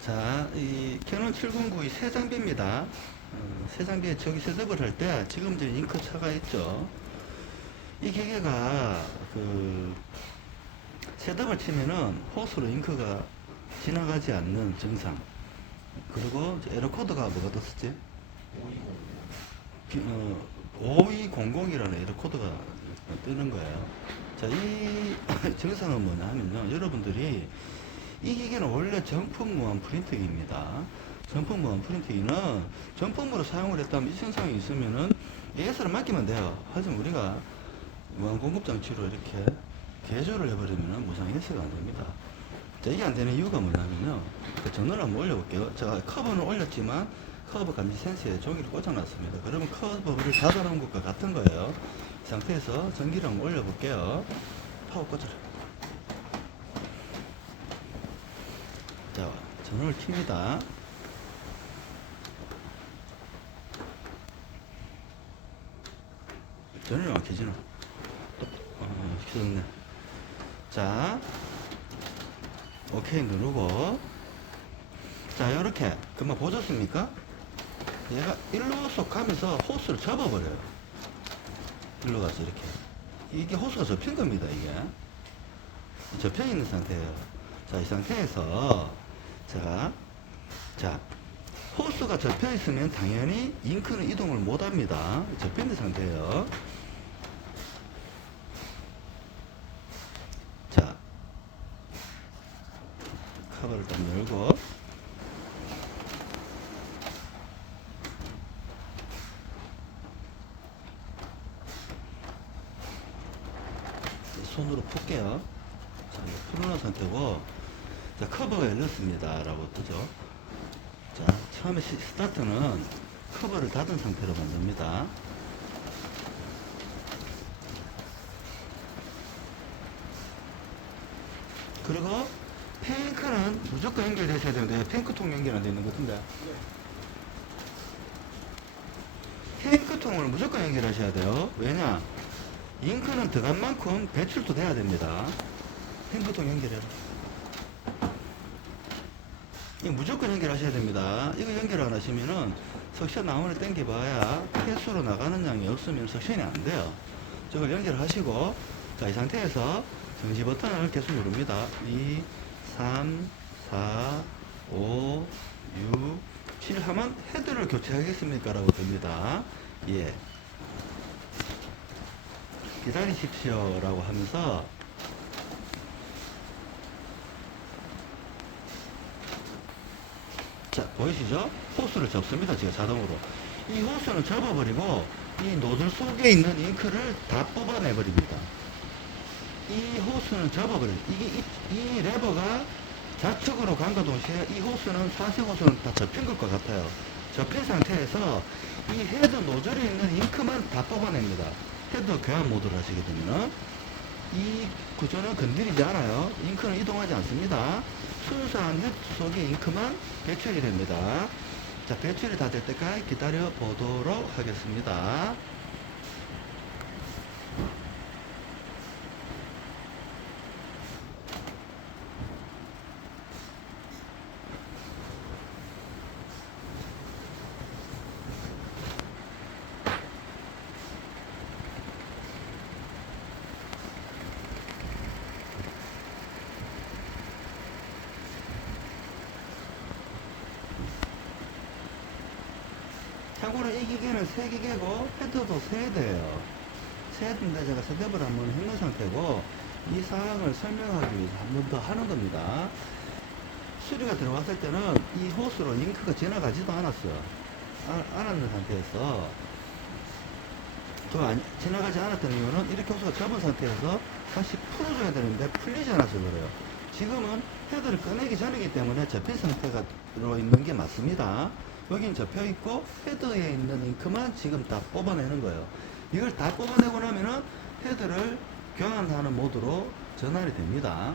자, 이 캐논 7092 새 장비입니다. 어, 새 장비에 저기 셋업을 할 때 지금 이제 잉크 차가 있죠. 이 기계가 그 셋업을 치면은 호스로 잉크가 지나가지 않는 증상. 그리고 에러 코드가 뭐가 떴었지? 비- 어, 5200이라는 에러 코드가 뜨는 거예요. 자, 이 증상은 뭐냐 하면요. 여러분들이 이 기계는 원래 정품 무한 프린트기입니다. 정품 무한 프린트기는 정품으로 사용을 했다면 이 증상이 있으면은 AS를 맡기면 돼요. 하지만 우리가 무한 공급 장치로 이렇게 개조를 해버리면 무상 AS가 안 됩니다. 자, 이게 안 되는 이유가 뭐냐면요. 그 전원을 한번 올려볼게요. 제가 커버는 올렸지만 커버 감지 센서에 종이를 꽂아놨습니다. 그러면 커버를 닫아놓은 것과 같은 거예요. 이 상태에서 전기를 한번 올려볼게요. 파워 꽂아라. 자, 전원을 킵니다. 전원이 안 켜지나? 어, 켜졌네. 자, 오케이 누르고. 자, 요렇게. 금방 보셨습니까? 얘가 일로 쏙 가면서 호스를 접어버려요. 일로 가서 이렇게. 이게 호스가 접힌 겁니다, 이게. 접혀 있는 상태예요. 자, 이 상태에서 제가 자 호스가 접혀 있으면 당연히 잉크는 이동을 못 합니다. 접혀 있는 상태예요. 자, 커버를 딱 열고 손으로 풀게요. 자, 풀어놓은 상태고, 자, 커버가 열렸습니다. 라고 뜨죠. 자, 처음에 시- 스타트는 커버를 닫은 상태로 만듭니다. 그리고 탱크는 무조건 연결되셔야 되는데, 탱크통 연결 안 되는 것 같은데. 탱크통을 무조건 연결하셔야 돼요. 왜냐? 잉크는 들어간 만큼 배출도 돼야 됩니다. 탱크통 연결해라. 이거 무조건 연결하셔야 됩니다. 이거 연결 안 하시면은 석션 나무를 당겨봐야 폐수로 나가는 양이 없으면 석션이 안 돼요. 저걸 연결하시고, 자, 이 상태에서 정지 버튼을 계속 누릅니다. 2, 3, 4, 5, 6, 7 하면 헤드를 교체하겠습니까? 라고 뜹니다. 예. 기다리십시오. 라고 하면서 자, 보이시죠? 호스를 접습니다. 지금 자동으로. 이 호스는 접어버리고 이 노즐 속에 있는 잉크를 다 뽑아내버립니다. 이 호스는 접어버려요. 이게 이, 이 레버가 좌측으로 간과 동시에 이 호스는 사색 호스는 다 접힌 것과 같아요. 접힌 상태에서 이 헤드 노즐에 있는 잉크만 다 뽑아냅니다. 헤드 교환 모드를 하시게 되면 이 구조는 건드리지 않아요. 잉크는 이동하지 않습니다. 순수한 헤드 속의 잉크만 배출이 됩니다. 자, 배출이 다 될 때까지 기다려 보도록 하겠습니다. 참고로 이 기계는 새 기계고 헤드도 새 헤드예요. 새 헤드인데 제가 셋업을 한번 해놓은 상태고 이 사항을 설명하기 위해서 한 번 더 하는 겁니다. 수리가 들어왔을 때는 이 호스로 잉크가 지나가지도 않았어요. 아, 않았는 상태에서 또 안- 지나가지 않았던 이유는 이렇게 호스가 접은 상태에서 다시 풀어줘야 되는데 풀리지 않아서 그래요. 지금은 헤드를 꺼내기 전이기 때문에 접힌 들어 있는 게 맞습니다. 여긴 접혀 있고 헤드에 있는 잉크만 지금 다 뽑아내는 거예요. 이걸 다 뽑아내고 나면은 헤드를 교환하는 모드로 전환이 됩니다.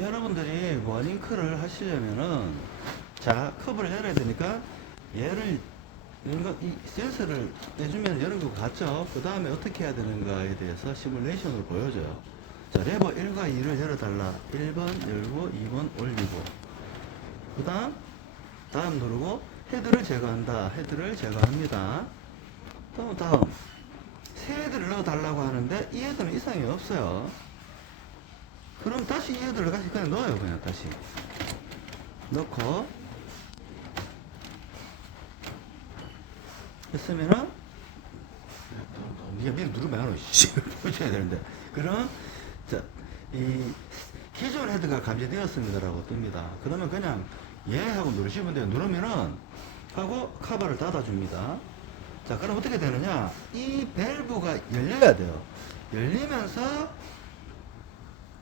여러분들이 워닝크를 하시려면은 자 컵을 열어야 되니까 얘를 이거 이 센서를 내주면 여는 것 같죠? 그 다음에 어떻게 해야 되는가에 대해서 시뮬레이션으로 보여줘요. 자 레버 1과 2를 열어달라. 1번 열고 2번 올리고 그 다음 다음 누르고 헤드를 제거한다. 헤드를 제거합니다. 다음 다음 새 헤드를 넣어달라고 하는데 이 헤드는 이상이 없어요. 그럼 다시 이 헤드를 다시 그냥 넣어요. 그냥 다시 넣고 했으면은 이게 미리 누르면 안 와. 씨, 보셔야 되는데 그럼 자이 기존 헤드가 감지되었습니다라고 뜹니다. 그러면 그냥 예 하고 누르시면 돼요. 누르면은 하고 카바를 닫아줍니다. 자 그럼 어떻게 되느냐? 이 밸브가 열려야 돼요. 열리면서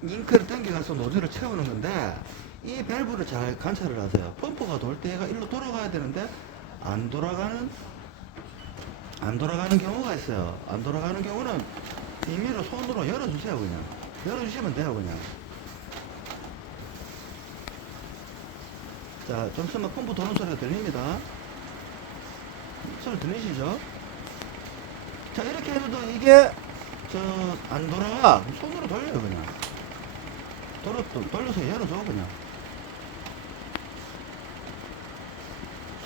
잉크를 당겨가서 노즐을 채우는 건데 이 밸브를 잘 관찰을 하세요. 펌프가 돌 때가 일로 돌아가야 되는데 안 돌아가는 안 돌아가는 경우가 있어요. 안 돌아가는 경우는 임의로 손으로 열어주세요, 그냥. 열어주시면 돼요, 그냥. 자, 좀 있으면 펌프 도는 소리가 들립니다. 소리 들리시죠? 자, 이렇게 해도 이게, 저, 안 돌아가. 손으로 돌려요, 그냥. 돌려, 돌려서 열어줘, 그냥.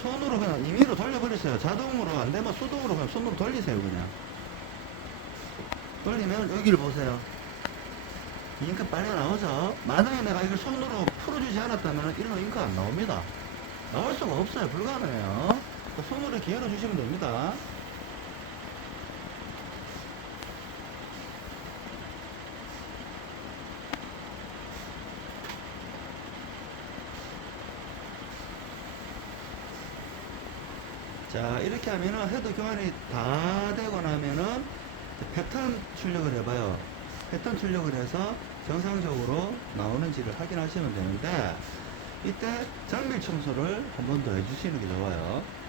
손으로 그냥 임의로 돌려버리세요. 자동으로 안 되면 수동으로 그냥 손으로 돌리세요, 그냥. 돌리면 여기를 보세요. 잉크 빨리 나오죠? 만약에 내가 이걸 손으로 풀어주지 않았다면 일로 잉크 안 나옵니다. 나올 수가 없어요. 불가능해요. 그 손으로 이렇게 열어주시면 됩니다. 자 이렇게 하면은 헤드 교환이 다 되고 나면은 패턴 출력을 해봐요. 패턴 출력을 해서 정상적으로 나오는지를 확인하시면 되는데 이때 장밀 청소를 한 번 더 해주시는 게 좋아요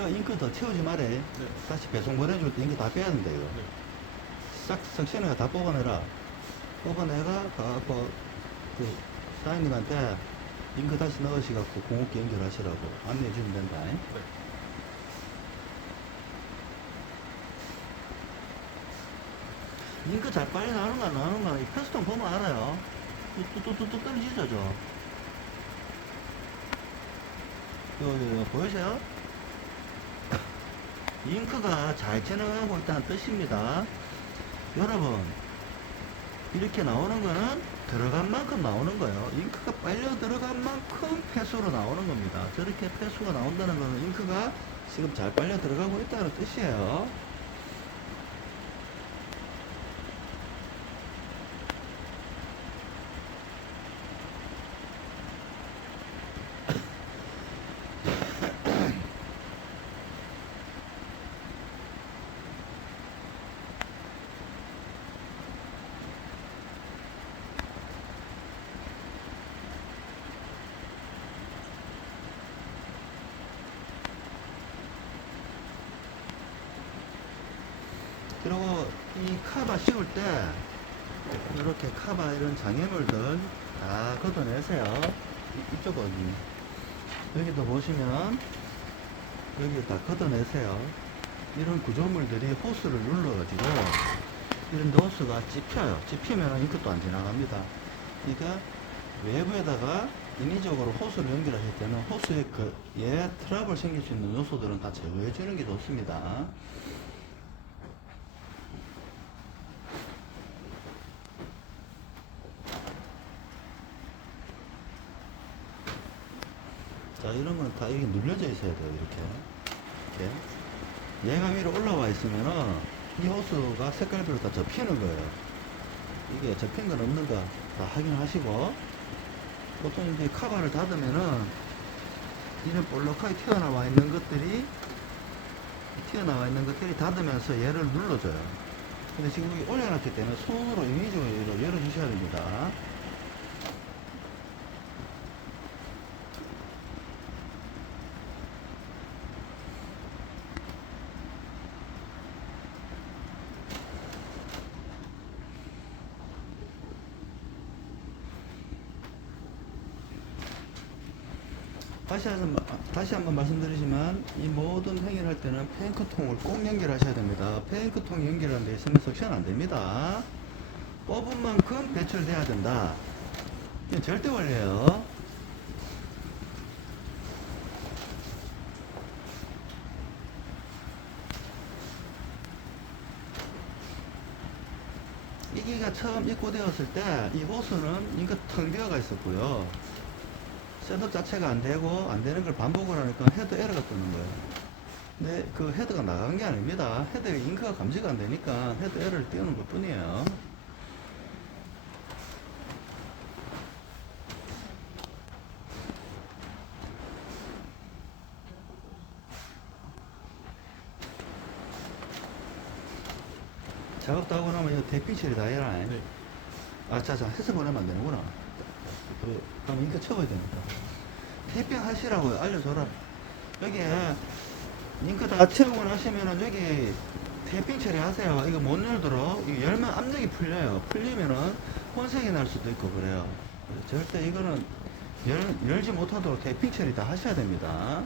야 잉크 더 채우지 말해 네. 다시 배송 보내줄 때 잉크 다 빼야 이거 네. 싹 석션이가 다 뽑아내라 뽑아내가 가갖고 그 사장님한테 잉크 다시 넣으시갖고 공업기 연결하시라고 안내해 주면 된다 잉? 네. 잉크 잘 빨리 나오는가 안 나오는가 이 패스통 보면 알아요 뚝뚝뚝뚝 떨어지죠 저 요, 요, 요, 보이세요? 잉크가 잘 진행하고 있다는 뜻입니다. 여러분, 이렇게 나오는 거는 들어간 만큼 나오는 거예요. 잉크가 빨려 들어간 만큼 패수로 나오는 겁니다. 저렇게 패수가 나온다는 거는 잉크가 지금 잘 빨려 들어가고 있다는 뜻이에요. 그리고 이 카바 씌울 때 이렇게 카바 이런 장애물들 다 걷어내세요. 이- 이쪽 어디 여기도 보시면 여기 다 걷어내세요. 이런 구조물들이 호스를 눌러가지고 이런 데 호스가 찝혀요. 찝히면 잉크도 안 지나갑니다. 그러니까 외부에다가 인위적으로 호스를 연결하실 때는 호스에 그, 얘 트러블 생길 수 있는 요소들은 다 제거해 주는 게 좋습니다. 자, 이런 건 다 이게 눌려져 있어야 돼요, 이렇게. 이렇게. 얘가 위로 올라와 있으면은 이 호스가 색깔별로 다 접히는 거예요. 이게 접힌 건 없는가 다 확인하시고 보통 이제 카바를 닫으면은 이런 볼록하게 튀어나와 있는 것들이 튀어나와 있는 것들이 닫으면서 얘를 눌러줘요. 근데 지금 여기 올려놨기 때문에 손으로 임의적으로 열어주셔야 됩니다. 다시 한번, 다시 한번 말씀드리지만 이 모든 행위를 할 때는 페인크통을 꼭 연결하셔야 됩니다. 페인크통 연결하는 데 있으면 석션 안 됩니다. 뽑은 만큼 배출돼야 된다. 절대 원리예요. 이기가 처음 입고되었을 때 이 호수는 이거 텅 비어가 있었고요. 셋업 자체가 안 되고 안 되는 걸 반복을 하니까 헤드 에러가 뜨는 거예요. 근데 그 헤드가 나간 게 아닙니다. 헤드에 잉크가 감지가 안 되니까 헤드 에러를 띄우는 것 뿐이에요. 작업 다 하고 나면 이거 대피 처리 다 해라. 네. 아, 자, 자, 해서 보내면 안 되는구나. 그, 그럼 잉크 쳐봐야 되니까. 테이핑 하시라고 알려줘라. 여기에 잉크 다 채우고 나시면은 여기 테이핑 처리하세요. 이거 못 열도록 이거 열면 압력이 풀려요. 풀리면은 혼색이 날 수도 있고 그래요. 절대 이거는 열, 열지 못하도록 테이핑 처리 다 하셔야 됩니다.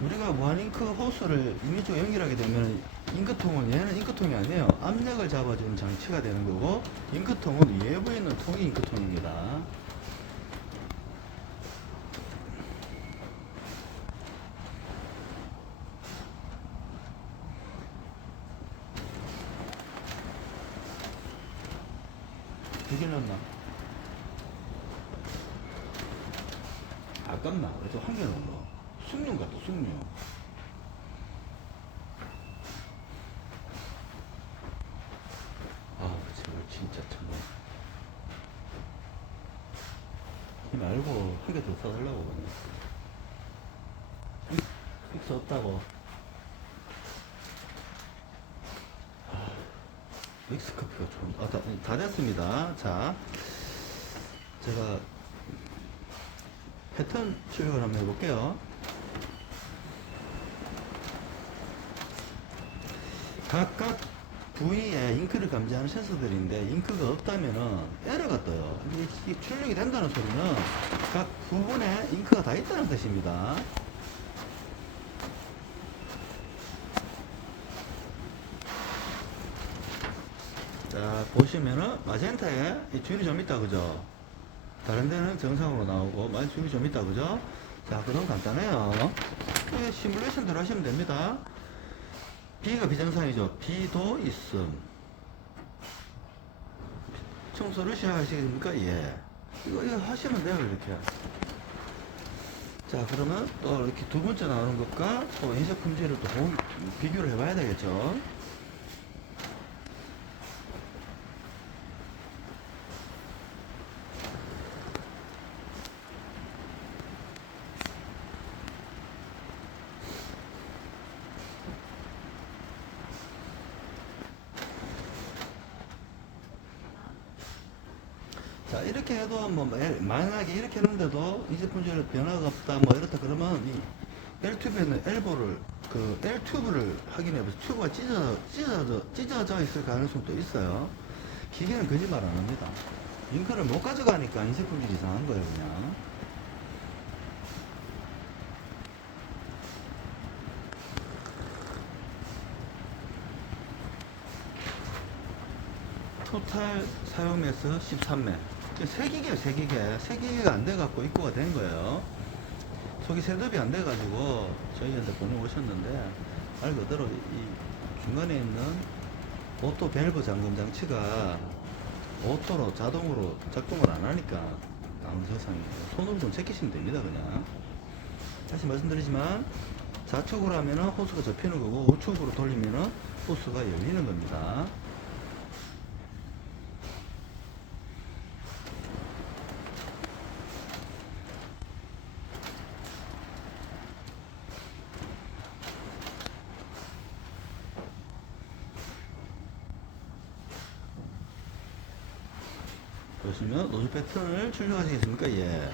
우리가 무한잉크 호스를 이미 쪽 연결하게 되면 잉크통은 얘는 잉크통이 아니에요. 압력을 잡아주는 장치가 되는 거고 잉크통은 외부에 있는 통이 잉크통입니다. 되게 넣나? 아깝나? 그래도 한개 넣어. 숭늉 같아, 숭늉. 아, 제발 진짜 정말. 이 말고 더 사달라고 그러네. 픽스 없다고. 아, 믹스 커피가 좀, 아, 다, 다 됐습니다. 자, 제가 패턴 출력을 한번 해볼게요. 각각 부위에 잉크를 감지하는 센서들인데 잉크가 없다면은 에러가 떠요. 이게 이 출력이 된다는 소리는 각 부분에 잉크가 다 있다는 뜻입니다. 자 보시면은 마젠타에 이 줄이 좀 있다 그죠? 다른 데는 정상으로 나오고 많이 줄이 좀 있다 그죠? 자 그럼 간단해요. 예, 시뮬레이션대로 하시면 됩니다. B가 비정상이죠. B도 있음. 청소를 시작하시겠습니까? 예. 이거, 이거 하시면 돼요, 이렇게. 자, 그러면 또 이렇게 두 번째 나오는 것과 또 인쇄 품질을 또 본- 비교를 해봐야 되겠죠. 자, 이렇게 해도 뭐, 에- 만약에 이렇게 했는데도 인쇄 품질 변화가 없다, 뭐 이렇다 그러면 이 L튜브에는 엘보를, 그 L튜브를 확인해보세요. 튜브가 찢어, 찢어져, 찢어져 있을 가능성도 있어요. 기계는 거짓말 안 합니다. 잉크를 못 가져가니까 인쇄 품질이 이상한 거예요, 그냥. 토탈 사용매수 13매. 세 기계, 세 기계. 세 기계가 안 돼갖고 입고가 된 거예요. 속이 셋업이 안 돼가지고 저희한테 보내오셨는데, 말 그대로 이 중간에 있는 오토 밸브 잠금 장치가 오토로 자동으로 작동을 안 하니까 나온 세상이에요. 손으로 좀 제끼시면 됩니다, 그냥. 다시 말씀드리지만, 좌측으로 하면은 호스가 접히는 거고, 우측으로 돌리면은 호스가 열리는 겁니다. 보시면 노즐 패턴을 출력하시겠습니까? 예.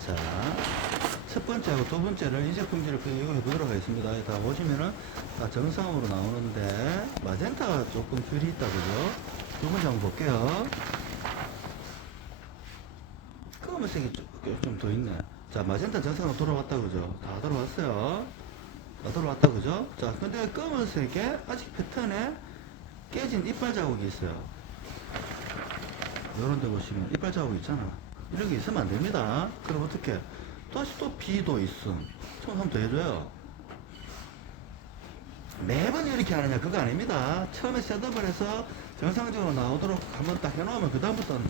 자, 첫 번째하고 두 번째를 인쇄 품질을 비교해 보도록 하겠습니다. 다 보시면은 다 정상으로 나오는데 마젠타가 조금 줄이 있다 그죠? 두 번째 한번 볼게요. 그 검은색이 좀 더 있네. 자, 마젠타 정상으로 돌아왔다, 그죠? 다 돌아왔어요. 다 돌아왔다, 그죠? 자, 근데 검은색에 아직 패턴에 깨진 이빨 자국이 있어요. 요런 데 보시면 이빨 자국 있잖아. 이런 게 있으면 안 됩니다. 그럼 어떻게? 다시 또 B도 있음. 손 한번 더 해줘요. 매번 이렇게 하느냐 그거 아닙니다. 처음에 셋업을 해서 정상적으로 나오도록 한번 딱 해놓으면 그 다음부터는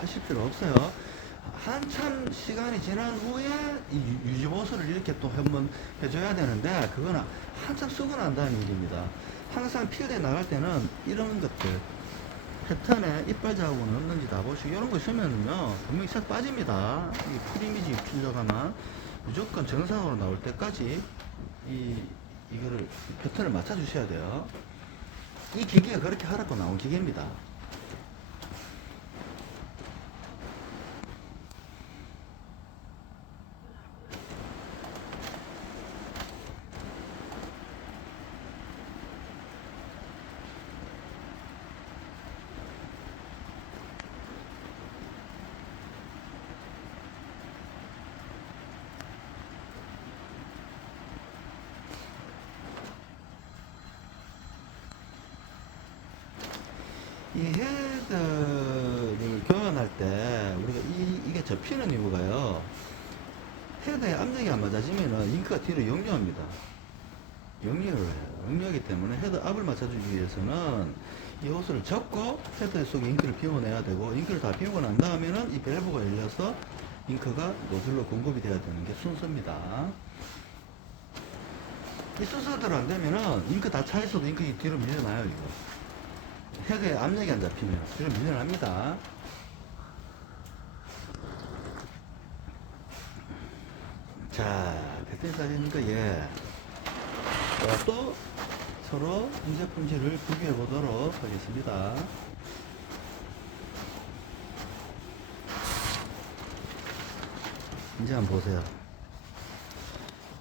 하실 필요 없어요. 한참 시간이 지난 후에 유지보수를 이렇게 또 한번 해줘야 되는데 그거는 한참 쓰고 난 다음 일입니다. 항상 필드에 나갈 때는 이런 것들 패턴에 이빨 자국은 없는지 다 보시고 이런 거 있으면요 분명히 색 빠집니다. 이 프리미지 필러가만 무조건 정상으로 나올 때까지 이 이거를 패턴을 맞춰 주셔야 돼요. 이 기계가 그렇게 하라고 나온 기계입니다. 이 헤드를 교환할 때 우리가 이, 이게 접히는 이유가요. 헤드에 압력이 안 맞아지면은 잉크가 뒤로 역류합니다. 역류를 해요. 역류하기 때문에 헤드 압을 맞춰주기 위해서는 이 호스를 접고 헤드 속에 잉크를 비워내야 되고 잉크를 다 비우고 난 다음에는 이 밸브가 열려서 잉크가 노즐로 공급이 돼야 되는 게 순서입니다. 이 순서대로 안 되면은 잉크 다 차 있어도 잉크 뒤로 밀려나요 이거. 헤드에 압력이 안 잡히면 뒤로 밀려납니다. 자, 배터리 사진이니까 예. 자, 또 서로 인제 품질을 비교해 보도록 하겠습니다. 이제 한번 보세요.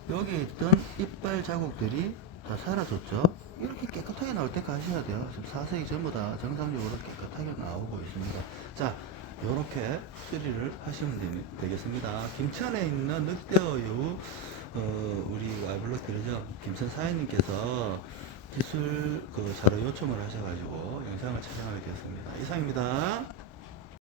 여기 있던 이빨 자국들이 다 사라졌죠? 이렇게 깨끗하게 나올 때까지 하셔야 돼요. 지금 사색이 전부 다 정상적으로 깨끗하게 나오고 있습니다. 자, 요렇게 수리를 하시면 되- 되겠습니다. 김천에 있는 늑대어유, 어, 우리 와이블로트르죠. 김천 사장님께서 기술 그 자료 요청을 하셔가지고 영상을 촬영하게 되었습니다. 이상입니다.